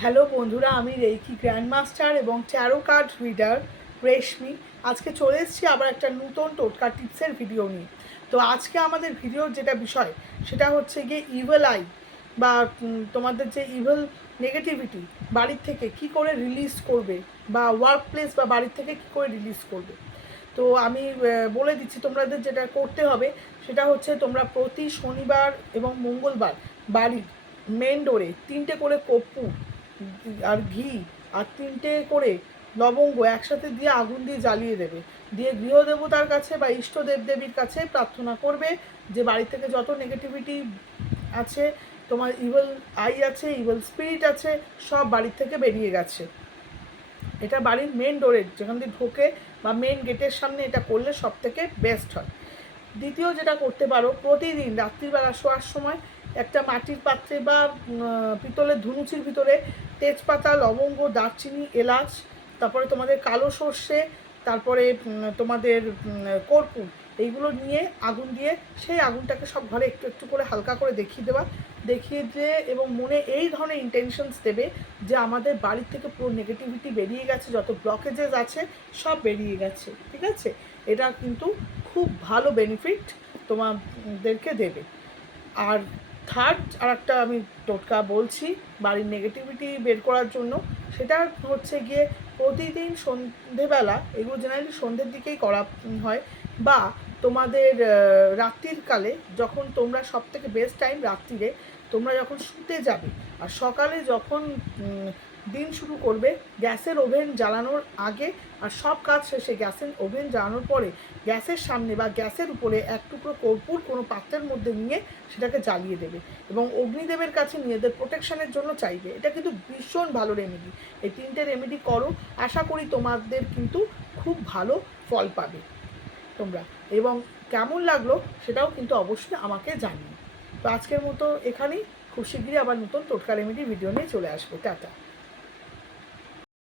Hello বন্ধুরা, আমি reiki grandmaster এবং ট্যারো কার্ড রিডার রেশমি। আজকে চলে এসেছি আবার একটা নতুন টোটকা টিপসের ভিডিও নিয়ে। তো আজকে আমাদের ভিডিওর যেটা বিষয় সেটা হচ্ছে গিয়ে ইভেল আই বা তোমাদের যে ইভেল নেগেটিভিটি বাড়ির থেকে কি করে রিলিজ করবে, বা ওয়ার্ক প্লেস বা বাড়ির থেকে কি করে রিলিজ করবে। তো আমি বলে দিচ্ছি তোমাদের যেটা করতে হবে। সেটা হচ্ছে তোমরা প্রতি শনিবার এবং মঙ্গলবার বাড়ির মেন ডোরে 3টে করে কর্পূর আর ঘি আর 3টে করে লবঙ্গ একসাথে দিয়ে আগুন দিয়ে জ্বালিয়ে দেবে। দিয়ে গৃহদেবতার কাছে বা ইষ্ট দেবদেবীর কাছে প্রার্থনা করবে যে বাড়ি থেকে যত নেগেটিভিটি আছে, তোমার ইভেল আই আছে, ইভেল স্পিরিট আছে, সব বাড়ির থেকে বেরিয়ে গেছে। এটা বাড়ির মেন ডোরের যেখান দিয়ে ঢোকে বা মেন গেটের সামনে এটা করলে সব থেকে বেস্ট হয়। দ্বিতীয় যেটা করতে পারো, প্রতিদিন রাত্রিবেলা শোয়ার সময় একটা মাটির পাত্রে বা পিতলের ধুনুচির ভিতরে তেজপাতা, লবঙ্গ, দারচিনি, এলাচ, তারপরে তোমাদের কালো সর্ষে, তারপরে তোমাদের কর্পূর, এইগুলো নিয়ে আগুন দিয়ে সেই আগুনটাকে সব ঘরে একটু একটু করে হালকা করে দেখিয়ে দিয়ে এবং মনে এই ধরনের ইন্টেনশনস দেবে যে আমাদের বাড়ির থেকে পুরো নেগেটিভিটি বেরিয়ে গেছে, যত ব্লকেজেস আছে সব বেরিয়ে গেছে। ঠিক আছে, এটা কিন্তু খুব ভালো বেনিফিট তোমাদেরকে দেবে। আর থার্ড আর একটা আমি টোটকা বলছি বাড়ির নেগেটিভিটি বের করার জন্য। সেটা হচ্ছে গিয়ে প্রতিদিন সন্ধেবেলা, এগুলো জেনারেলি সন্ধ্যের দিকেই করা হয়, বা তোমাদের রাত্রির কালে যখন তোমরা সব থেকে বেস্ট টাইম রাত্রিরে তোমরা যখন শুতে যাবে আর সকালে যখন দিন শুরু করবে, গ্যাসের ওভেন জ্বালানোর আগে আর সব কাজ শেষে গ্যাসের ওভেন জ্বালানোর পরে গ্যাসের সামনে বা গ্যাসের উপরে এক টুকরো কর্পূর কোনো পাত্রের মধ্যে নিয়ে সেটাকে জ্বালিয়ে দেবে এবং অগ্নিদেবের কাছে নিজেদের প্রোটেকশনের জন্য চাইবে। এটা কিন্তু ভীষণ ভালো রেমেডি। এই 3টে রেমেডি করো, আশা করি তোমাদের কিন্তু খুব ভালো ফল পাবে তোমরা। এবং কেমন লাগলো সেটাও কিন্তু অবশ্যই আমাকে জানিও। তো আজকের মতো এখানেই, খুব শীঘ্রই আবার নতুন টোটকা রেমেডি ভিডিও নিয়ে চলে আসবো। টাটা।